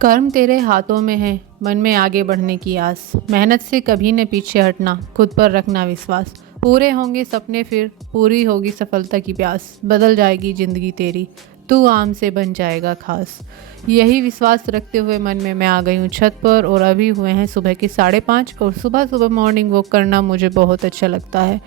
कर्म तेरे हाथों में है, मन में आगे बढ़ने की आस, मेहनत से कभी न पीछे हटना, खुद पर रखना विश्वास। पूरे होंगे सपने फिर पूरी होगी सफलता की प्यास, बदल जाएगी ज़िंदगी तेरी, तू आम से बन जाएगा खास। यही विश्वास रखते हुए मन में मैं आ गई हूँ छत पर और अभी हुए हैं सुबह के 5:30 और सुबह सुबह मॉर्निंग वॉक करना मुझे बहुत अच्छा लगता है,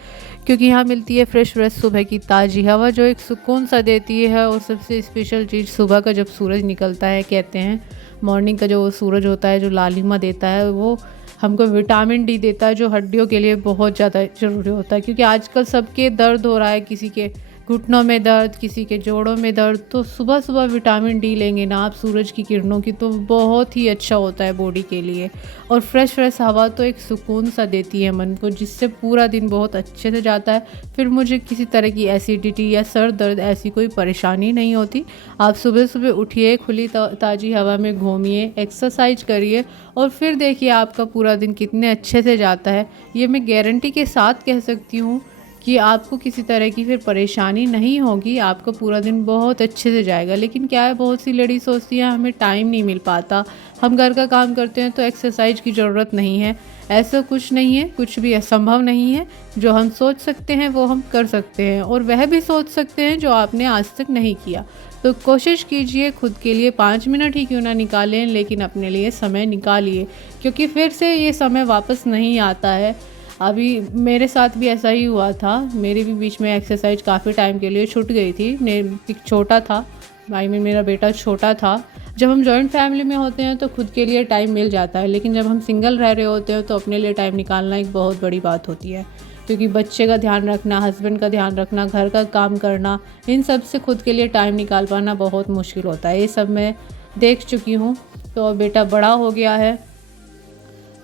क्योंकि यहाँ मिलती है फ्रेश फ्रेश सुबह की ताज़ी हवा जो एक सुकून सा देती है। और सबसे स्पेशल चीज़ सुबह का जब सूरज निकलता है, कहते हैं मॉर्निंग का जो सूरज होता है जो लालिमा देता है वो हमको विटामिन डी देता है, जो हड्डियों के लिए बहुत ज़्यादा ज़रूरी होता है। क्योंकि आजकल सबके दर्द हो रहा है, किसी के घुटनों में दर्द, किसी के जोड़ों में दर्द, तो सुबह सुबह विटामिन डी लेंगे ना आप सूरज की किरणों की, तो बहुत ही अच्छा होता है बॉडी के लिए। और फ्रेश फ्रेश हवा तो एक सुकून सा देती है मन को, जिससे पूरा दिन बहुत अच्छे से जाता है। फिर मुझे किसी तरह की एसिडिटी या सर दर्द ऐसी कोई परेशानी नहीं होती। आप सुबह सुबह उठिए, खुली ताज़ी हवा में घूमिए, एक्सरसाइज करिए और फिर देखिए आपका पूरा दिन कितने अच्छे से जाता है। ये मैं गारंटी के साथ कह सकती हूँ कि आपको किसी तरह की फिर परेशानी नहीं होगी, आपका पूरा दिन बहुत अच्छे से जाएगा। लेकिन क्या है, बहुत सी लेडीज सोचती हैं हमें टाइम नहीं मिल पाता, हम घर का काम करते हैं तो एक्सरसाइज की ज़रूरत नहीं है। ऐसा कुछ नहीं है, कुछ भी असंभव नहीं है। जो हम सोच सकते हैं वो हम कर सकते हैं, और वह भी सोच सकते हैं जो आपने आज तक नहीं किया। तो कोशिश कीजिए, खुद के लिए 5 मिनट ही क्यों ना निकालें, लेकिन अपने लिए समय निकालिए, क्योंकि फिर से ये समय वापस नहीं आता है। अभी मेरे साथ भी ऐसा ही हुआ था, मेरी भी बीच में एक्सरसाइज काफ़ी टाइम के लिए छूट गई थी। एक छोटा था, मेरा बेटा छोटा था। जब हम जॉइंट फैमिली में होते हैं तो खुद के लिए टाइम मिल जाता है, लेकिन जब हम सिंगल रह रहे होते हैं तो अपने लिए टाइम निकालना एक बहुत बड़ी बात होती है। क्योंकि बच्चे का ध्यान रखना, हस्बैंड का ध्यान रखना, घर का काम करना, इन सब से खुद के लिए टाइम निकाल पाना बहुत मुश्किल होता है। ये सब मैं देख चुकी हूँ। तो अब बेटा बड़ा हो गया है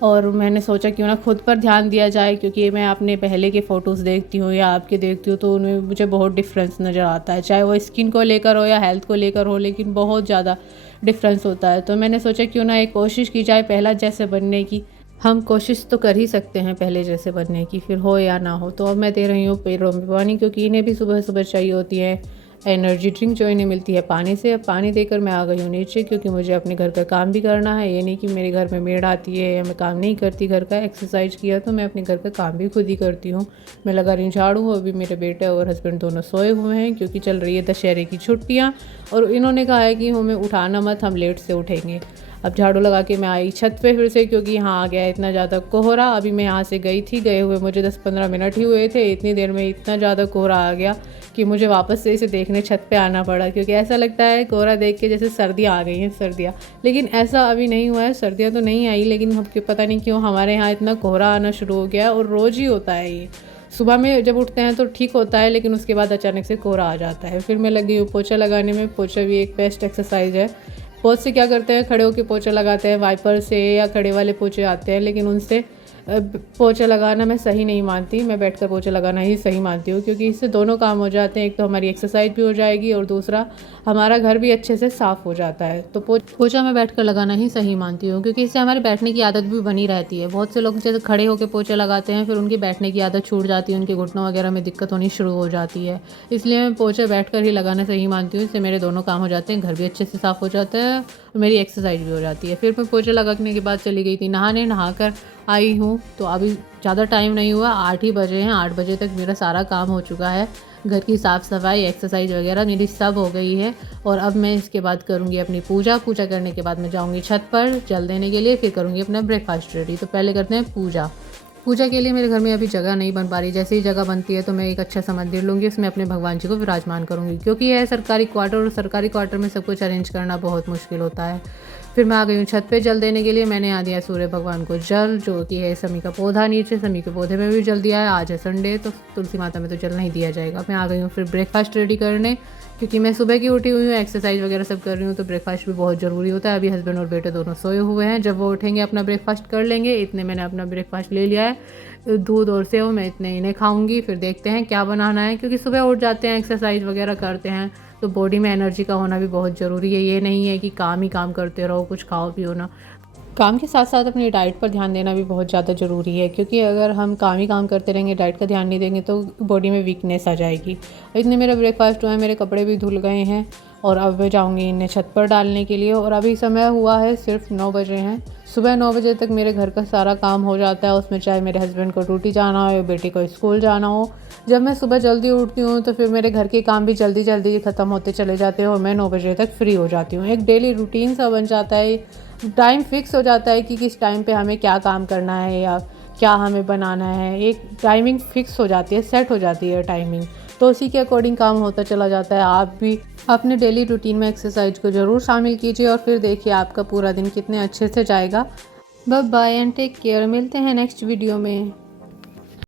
और मैंने सोचा क्यों ना खुद पर ध्यान दिया जाए, क्योंकि मैं अपने पहले के फ़ोटोज़ देखती हूँ या आपके देखती हूँ तो उनमें मुझे बहुत डिफरेंस नज़र आता है, चाहे वो स्किन को लेकर हो या हेल्थ को लेकर हो, लेकिन बहुत ज़्यादा डिफरेंस होता है। तो मैंने सोचा क्यों ना एक कोशिश की जाए पहला जैसे बनने की। हम कोशिश तो कर ही सकते हैं पहले जैसे बनने की, फिर हो या ना हो। तो अब मैं दे रही हूँ पैरों में पानी, क्योंकि इन्हें भी सुबह सुबह चाहिए होती है एनर्जी ड्रिंक जो इन्हें मिलती है पानी से। अब पानी देकर मैं आ गई हूँ नीचे, क्योंकि मुझे अपने घर का काम भी करना है। ये नहीं कि मेरे घर में मेड आती है या मैं काम नहीं करती घर का। एक्सरसाइज किया तो मैं अपने घर का काम भी खुद ही करती हूँ। मैं लगा रही हूँ झाड़ू। अभी मेरे बेटे और हस्बैंड दोनों सोए हुए हैं, क्योंकि चल रही है दशहरे की छुट्टियाँ, और इन्होंने कहा है कि हमें उठाना मत, हम लेट से उठेंगे। अब झाड़ू लगा के मैं आई छत पे फिर से, क्योंकि यहाँ आ गया इतना ज़्यादा कोहरा। अभी मैं यहाँ से गई थी, गए हुए मुझे 10-15 मिनट ही हुए थे, इतनी देर में इतना ज़्यादा कोहरा आ गया कि मुझे वापस से इसे देखने छत पे आना पड़ा, क्योंकि ऐसा लगता है कोहरा देख के जैसे सर्दियाँ आ गई हैं, सर्दियाँ। लेकिन ऐसा अभी नहीं हुआ है, सर्दियाँ तो नहीं आई, लेकिन हम पता नहीं क्यों हमारे यहाँ इतना कोहरा आना शुरू हो गया है। और रोज़ ही होता है ये, सुबह में जब उठते हैं तो ठीक होता है, लेकिन उसके बाद अचानक से कोहरा आ जाता है। फिर मैं लगी हूँ पोछा लगाने में। पोछा भी एक बेस्ट एक्सरसाइज है। बहुत से क्या करते हैं, खड़े होकर पोछा लगाते हैं वाइपर से, या खड़े वाले पोछे आते हैं, लेकिन उनसे पोछा लगाना मैं सही नहीं मानती। मैं बैठकर पोछा लगाना ही सही मानती हूँ, क्योंकि इससे दोनों काम हो जाते हैं। एक तो हमारी एक्सरसाइज भी हो जाएगी और दूसरा हमारा घर भी अच्छे से साफ़ हो जाता है। तो पोछा मैं बैठकर लगाना ही सही मानती हूँ, क्योंकि इससे हमारे बैठने की आदत भी बनी रहती है। बहुत से लोग जैसे खड़े होकर पोछा लगाते हैं, फिर उनकी बैठने की आदत छूट जाती है, उनके घुटनों वगैरह में दिक्कत होनी शुरू हो जाती है। इसलिए मैं पोछा बैठकर ही लगाना सही मानती हूँ। इससे मेरे दोनों काम हो जाते हैं, घर भी अच्छे से साफ़ हो जाता है और मेरी एक्सरसाइज भी हो जाती है। फिर मैं पोछा लगाने के बाद चली गई थी नहाने। नहाकर आई हूँ तो अभी ज़्यादा टाइम नहीं हुआ, 8 ही बजे हैं। 8 बजे तक मेरा सारा काम हो चुका है। घर की साफ़ सफाई, एक्सरसाइज वगैरह मेरी सब हो गई है। और अब मैं इसके बाद करूँगी अपनी पूजा। पूजा करने के बाद मैं जाऊँगी छत पर जल देने के लिए, फिर करूँगी अपना ब्रेकफास्ट रेडी। तो पहले करते हैं पूजा। पूजा के लिए मेरे घर में अभी जगह नहीं बन पा रही। जैसे ही जगह बनती है तो मैं एक अच्छा सा मंदिर लूँगी, उसमें अपने भगवान जी को विराजमान करूँगी, क्योंकि यह है सरकारी क्वार्टर, और सरकारी क्वार्टर में सब कुछ अरेंज करना बहुत मुश्किल होता है। फिर मैं आ गई हूँ छत पे जल देने के लिए। मैंने यहाँ दिया सूर्य भगवान को जल, जो कि है समी का पौधा नीचे, समी के पौधे में भी जल दिया है। आज है संडे तो तुलसी माता में तो जल नहीं दिया जाएगा। मैं आ गई हूँ फिर ब्रेकफास्ट रेडी करने, क्योंकि मैं सुबह की उठी हुई हूँ, एक्सरसाइज वगैरह सब कर रही हूँ, तो ब्रेकफास्ट भी बहुत ज़रूरी होता है। अभी हस्बैंड और बेटे दोनों सोए हुए हैं, जब वो उठेंगे अपना ब्रेकफास्ट कर लेंगे। इतने मैंने अपना ब्रेकफास्ट ले लिया है, दूध और सेव, मैं इतने इन्हें खाऊंगी। फिर देखते हैं क्या बनाना है, क्योंकि सुबह उठ जाते हैं, एक्सरसाइज वगैरह करते हैं, तो बॉडी में एनर्जी का होना भी बहुत ज़रूरी है। ये नहीं है कि काम ही काम करते रहो, कुछ खाओ पियो ना। काम के साथ साथ अपनी डाइट पर ध्यान देना भी बहुत ज़्यादा ज़रूरी है, क्योंकि अगर हम काम ही काम करते रहेंगे, डाइट का ध्यान नहीं देंगे, तो बॉडी में वीकनेस आ जाएगी। इतने मेरा ब्रेकफास्ट हुआ है, मेरे कपड़े भी धुल गए हैं। और अब मैं जाऊँगी इन्हें छत पर डालने के लिए। और अभी समय हुआ है सिर्फ 9 बजे हैं। सुबह 9 बजे तक मेरे घर का सारा काम हो जाता है, उसमें चाहे मेरे हस्बैंड को ड्यूटी जाना हो या बेटे को स्कूल जाना हो। जब मैं सुबह जल्दी उठती हूँ तो फिर मेरे घर के काम भी जल्दी जल्दी ख़त्म होते चले जाते हैं और मैं 9 बजे तक फ्री हो जाती हूँ। एक डेली रूटीन सा बन जाता है, टाइम फिक्स हो जाता है कि किस टाइम पे हमें क्या काम करना है या क्या हमें बनाना है। एक टाइमिंग फिक्स हो जाती है, सेट हो जाती है टाइमिंग, तो उसी के अकॉर्डिंग काम होता चला जाता है। आप भी अपने डेली रूटीन में एक्सरसाइज को ज़रूर शामिल कीजिए और फिर देखिए आपका पूरा दिन कितने अच्छे से जाएगा। Bye bye and take care. मिलते हैं नेक्स्ट वीडियो में।